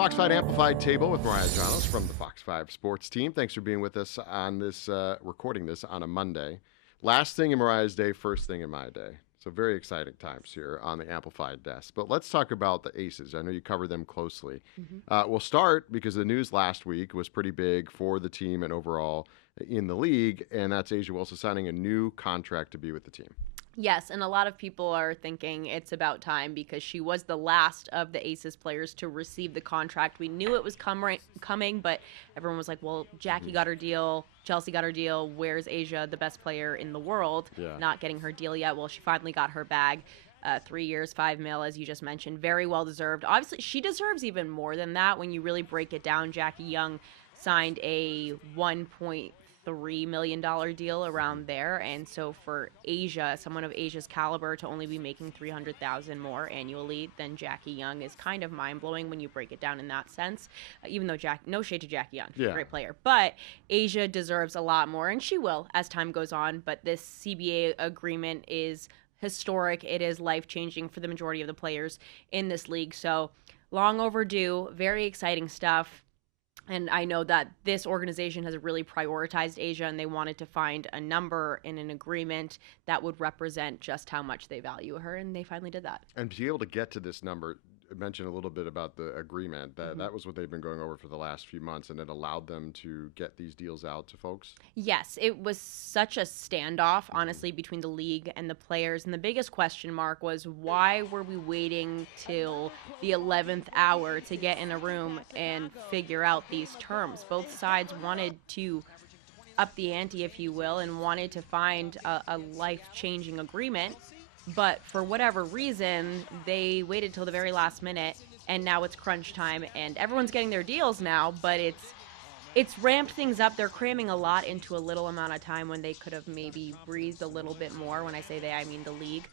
Fox 5 Amplified Table with Mariah Janos from the Fox 5 Sports Team. Thanks for being with us on this, recording this on a Monday. Last thing in Mariah's day, first thing in my day. So very exciting times here on the Amplified desk. But let's talk about the Aces. I know you cover them closely. We'll start because the news last week was pretty big for the team and overall in the league, and that's A'ja Wilson signing a new contract to be with the team. Yes, and a lot of people are thinking it's about time because she was the last of the Aces players to receive the contract. We knew it was coming, but everyone was like, well, Jackie got her deal, Chelsea got her deal, where's A'ja, the best player in the world, not getting her deal yet? Well, she finally got her bag. 3 years, $5 million, as you just mentioned. Very well deserved. Obviously, she deserves even more than that when you really break it down. Jackie Young signed a $1.3 million deal around there, and so for A'ja, someone of A'ja's caliber, to only be making $300,000 more annually than Jackie Young is kind of mind-blowing when you break it down in that sense. Even though no shade to Jackie Young, she's a great player, but A'ja deserves a lot more, and she will as time goes on. But this CBA agreement is historic. It is life-changing for the majority of the players in this league. So long overdue, very exciting stuff. And I know that this organization has really prioritized A'ja, and they wanted to find a number in an agreement that would represent just how much they value her, and they finally did that. And to be able to get to this number, mention a little bit about the agreement. That was what they've been going over for the last few months, and it allowed them to get these deals out to folks. Yes, it was such a standoff, honestly, between the league and the players. And the biggest question mark was, why were we waiting till the 11th hour to get in a room and figure out these terms? Both sides wanted to up the ante, if you will, and wanted to find a life-changing agreement. But for whatever reason, they waited till the very last minute, and now it's crunch time, and everyone's getting their deals now, but it's ramped things up. They're cramming a lot into a little amount of time when they could have maybe breathed a little bit more. When I say they, I mean the league.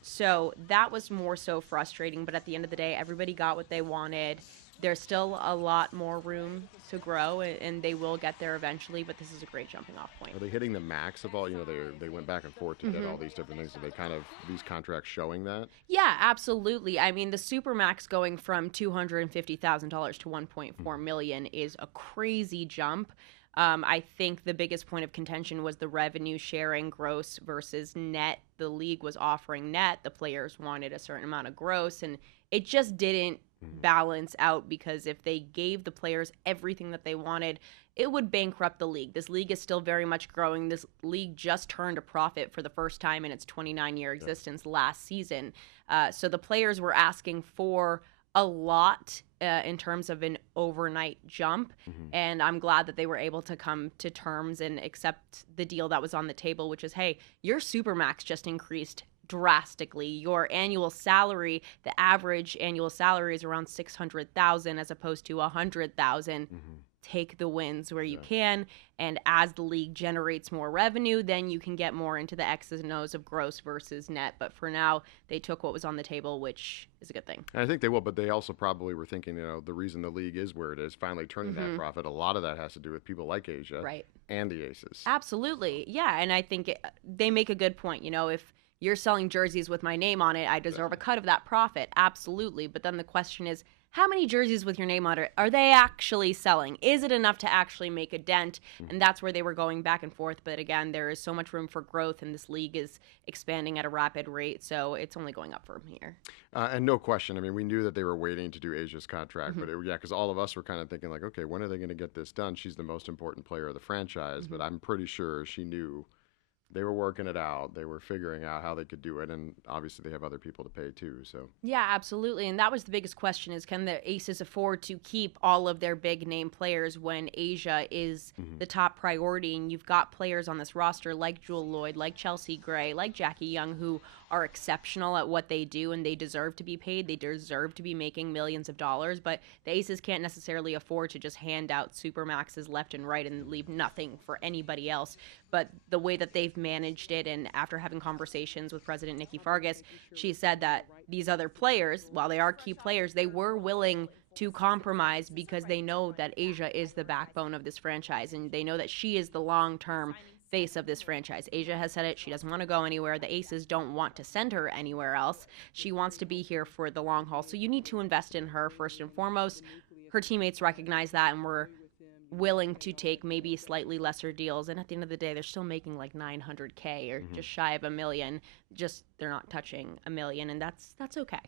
So that was more so frustrating, but at the end of the day, everybody got what they wanted. There's still a lot more room to grow, and they will get there eventually, but this is a great jumping off point. Are they hitting the max of all, they went back and forth to get all these different things. Are they kind of, these contracts showing that? Yeah, absolutely. I mean, the Supermax going from $250,000 to $1.4 million is a crazy jump. I think the biggest point of contention was the revenue sharing, gross versus net. The league was offering net. The players wanted a certain amount of gross, and it just didn't balance out, because if they gave the players everything that they wanted, it would bankrupt the league. This league is still very much growing. This league just turned a profit for the first time in its 29-year existence last season. So the players were asking for a lot in terms of an overnight jump, and I'm glad that they were able to come to terms and accept the deal that was on the table, which is, hey, your Supermax just increased drastically. Your annual salary, the average annual salary is around $600,000 as opposed to $100,000. Take the wins where you can, and as the league generates more revenue, then you can get more into the X's and O's of gross versus net. But for now, they took what was on the table, which is a good thing. And I think they will, but they also probably were thinking, the reason the league is where it is, finally turning that profit, a lot of that has to do with people like A'ja and the Aces. Absolutely. Yeah, and I think they make a good point. If you're selling jerseys with my name on it, I deserve a cut of that profit. Absolutely. But then the question is, how many jerseys with your name on it are they actually selling? Is it enough to actually make a dent? And that's where they were going back and forth. But again, there is so much room for growth, and this league is expanding at a rapid rate. So it's only going up from here. And no question. I mean, we knew that they were waiting to do A'ja's contract. But because all of us were kind of thinking like, okay, when are they going to get this done? She's the most important player of the franchise. But I'm pretty sure she knew they were working it out. They were figuring out how they could do it, and obviously they have other people to pay too. So yeah, absolutely. And that was the biggest question: is can the Aces afford to keep all of their big name players when A'ja is the top priority? And you've got players on this roster like Jewell Loyd, like Chelsea Gray, like Jackie Young, who are exceptional at what they do, and they deserve to be paid. They deserve to be making millions of dollars, but the Aces can't necessarily afford to just hand out Supermaxes left and right and leave nothing for anybody else. But the way that they've managed it, and after having conversations with President Nikki Fargas, she said that these other players, while they are key players, they were willing to compromise because they know that A'ja is the backbone of this franchise, and they know that she is the long-term face of this franchise. Asia has said it. She doesn't want to go anywhere. The Aces don't want to send her anywhere else. She wants to be here for the long haul. So you need to invest in her first and foremost. Her teammates recognize that and were willing to take maybe slightly lesser deals. And at the end of the day, they're still making like $900K or just shy of $1 million. Just they're not touching $1 million, and that's okay.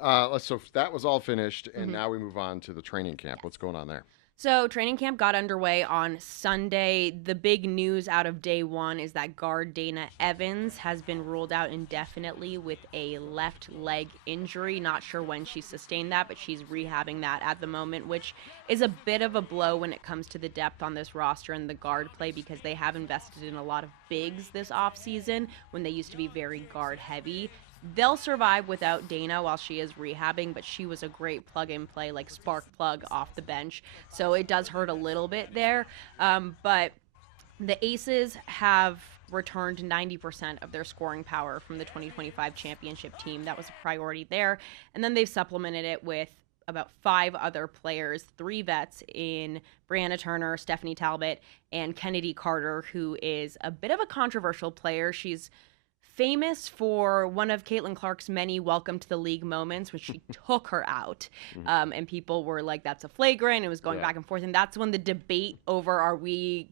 So that was all finished, and now we move on to the training camp. What's going on there? So training camp got underway on Sunday. The big news out of day one is that guard Dana Evans has been ruled out indefinitely with a left leg injury. Not sure when she sustained that, but she's rehabbing that at the moment, which is a bit of a blow when it comes to the depth on this roster and the guard play, because they have invested in a lot of bigs this offseason when they used to be very guard heavy. They'll survive without Dana while she is rehabbing, but she was a great plug-and-play, like spark plug off the bench. So it does hurt a little bit there. But the Aces have returned 90% of their scoring power from the 2025 championship team. That was a priority there. And then they've supplemented it with about 5 other players, 3 vets in Brianna Turner, Stephanie Talbot, and Kennedy Carter, who is a bit of a controversial player. She's famous for one of Caitlin Clark's many welcome to the league moments, which she took her out. And people were like, that's a flagrant. It was going back and forth. And that's when the debate over are we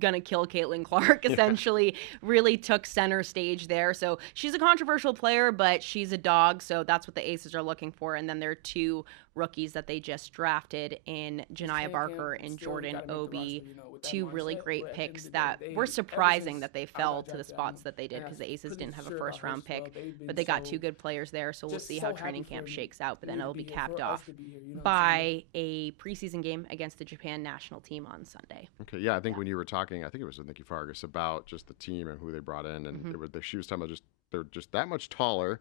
gonna kill Caitlin Clark essentially really took center stage there. So she's a controversial player, but she's a dog, so that's what the Aces are looking for. And then there are 2 rookies that they just drafted in Janiyah Barker and Jordan Obi, 2 really great picks that were surprising that they fell to the spots that they did, because the Aces didn't have a first round pick, but they got 2 good players there. So we'll see how training camp shakes out, but then it'll be capped off by a preseason game against the Japan national team on Sunday. Okay, yeah, I think when you were talking, I think it was with Nikki Fargas, about just the team and who they brought in, and she was talking about they're just that much taller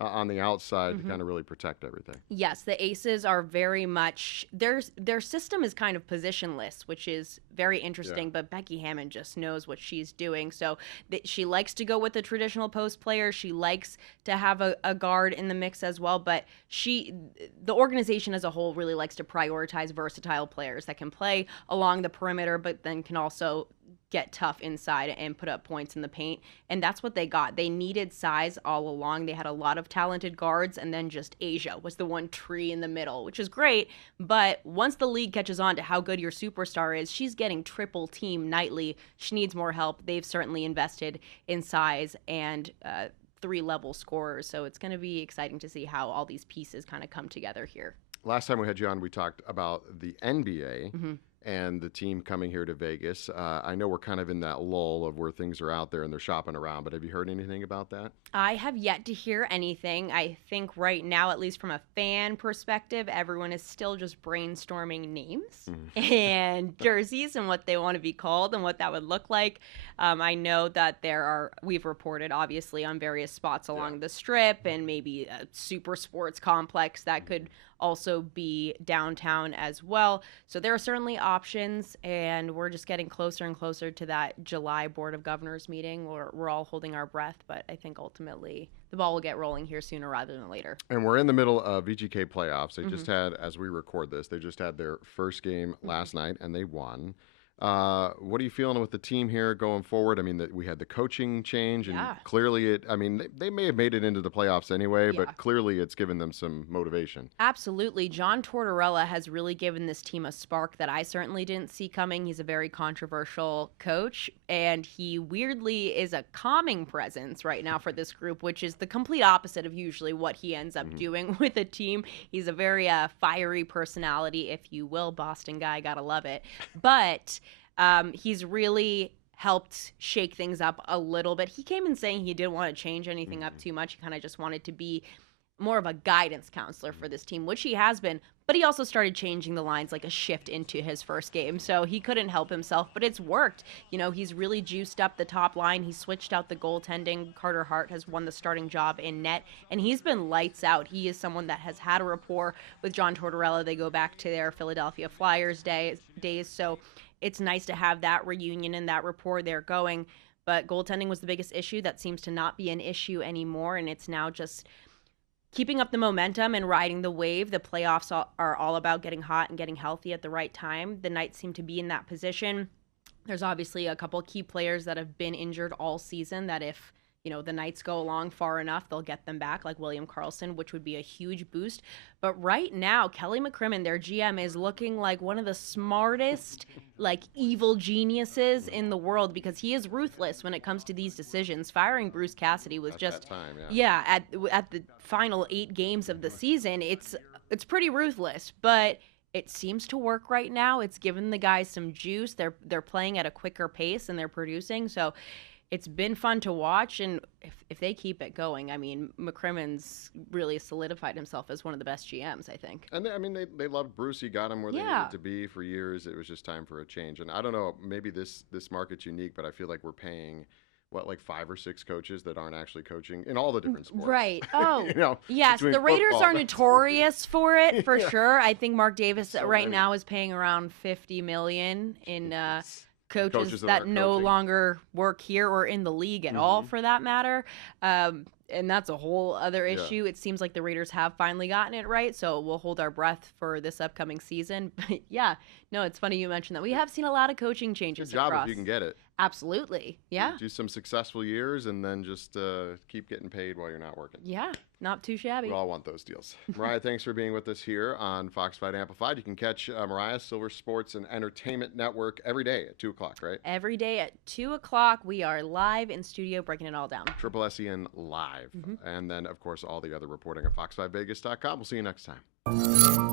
on the outside to kind of really protect everything. Yes, the Aces are very much their system is kind of positionless, which is very interesting. But Becky Hammond just knows what she's doing. So she likes to go with the traditional post player. She likes to have a guard in the mix as well. But the organization as a whole really likes to prioritize versatile players that can play along the perimeter, but then can also get tough inside and put up points in the paint. And that's what they got. They needed size all along. They had a lot of talented guards, and then just Asia was the one tree in the middle, which is great. But once the league catches on to how good your superstar is, she's getting triple team nightly. She needs more help. They've certainly invested in size and 3-level scorers. So it's going to be exciting to see how all these pieces kind of come together here. Last time we had you on, we talked about the NBA. And the team coming here to Vegas. I know we're kind of in that lull of where things are out there and they're shopping around, but have you heard anything about that? I have yet to hear anything. I think right now, at least from a fan perspective, everyone is still just brainstorming names and jerseys and what they want to be called and what that would look like. I know that we've reported obviously on various spots along the Strip and maybe a super sports complex that could also be downtown as well. So there are certainly options, and we're just getting closer and closer to that July Board of Governors meeting. We're all holding our breath, but I think ultimately the ball will get rolling here sooner rather than later. And we're in the middle of VGK playoffs. They just had, as we record this, they just had their first game last night, and they won. What are you feeling with the team here going forward? I mean, we had the coaching change, and clearly they may have made it into the playoffs anyway, but clearly it's given them some motivation. Absolutely. John Tortorella has really given this team a spark that I certainly didn't see coming. He's a very controversial coach, and he weirdly is a calming presence right now for this group, which is the complete opposite of usually what he ends up doing with a team. He's a very fiery personality, if you will. Boston guy, gotta love it. But he's really helped shake things up a little bit. He came in saying he didn't want to change anything up too much. He kind of just wanted to be more of a guidance counselor for this team, which he has been. But he also started changing the lines, like a shift into his first game. So he couldn't help himself, but it's worked. You know, he's really juiced up the top line. He switched out the goaltending. Carter Hart has won the starting job in net, and he's been lights out. He is someone that has had a rapport with John Tortorella. They go back to their Philadelphia Flyers days. So it's nice to have that reunion and that rapport there going. But goaltending was the biggest issue. That seems to not be an issue anymore, and it's now just keeping up the momentum and riding the wave. The playoffs are all about getting hot and getting healthy at the right time. The Knights seem to be in that position. There's obviously a couple key players that have been injured all season that if, the Knights go along far enough, they'll get them back, like William Karlsson, which would be a huge boost. But right now, Kelly McCrimmon, their GM, is looking like one of the smartest, like, evil geniuses in the world because he is ruthless when it comes to these decisions. Firing Bruce Cassidy was At just, that time, at the final 8 games of the season, it's pretty ruthless, but it seems to work right now. It's given the guys some juice. They're playing at a quicker pace and they're producing. So it's been fun to watch, and if they keep it going, I mean, McCrimmon's really solidified himself as one of the best GMs, I think. And they loved Bruce. He got him where they needed to be for years. It was just time for a change. And I don't know, maybe this market's unique, but I feel like we're paying like 5 or 6 coaches that aren't actually coaching in all the different sports. Right. Oh, yes. between The Raiders football. are notorious for it, for Yeah. sure. I think Mark Davis So right many. now is paying around $50 million in coaches that that aren't no coaching. longer work here or in the league at all, for that matter. And that's a whole other Yeah. issue. It seems like the Raiders have finally gotten it right, so we'll hold our breath for this upcoming season. But yeah, no, it's funny you mentioned that. We have seen a lot of coaching Good changes job across. if you can get it. Absolutely. Yeah. Do some successful years and then just keep getting paid while you're not working. Yeah. Not too shabby. We all want those deals. Mariah, thanks for being with us here on Fox 5 Amplified. You can catch Mariah, Silver Sports and Entertainment Network every day at 2 o'clock, right? Every day at 2 o'clock, we are live in studio breaking it all down. Triple SEN Live. And then, of course, all the other reporting at fox5vegas.com. We'll see you next time.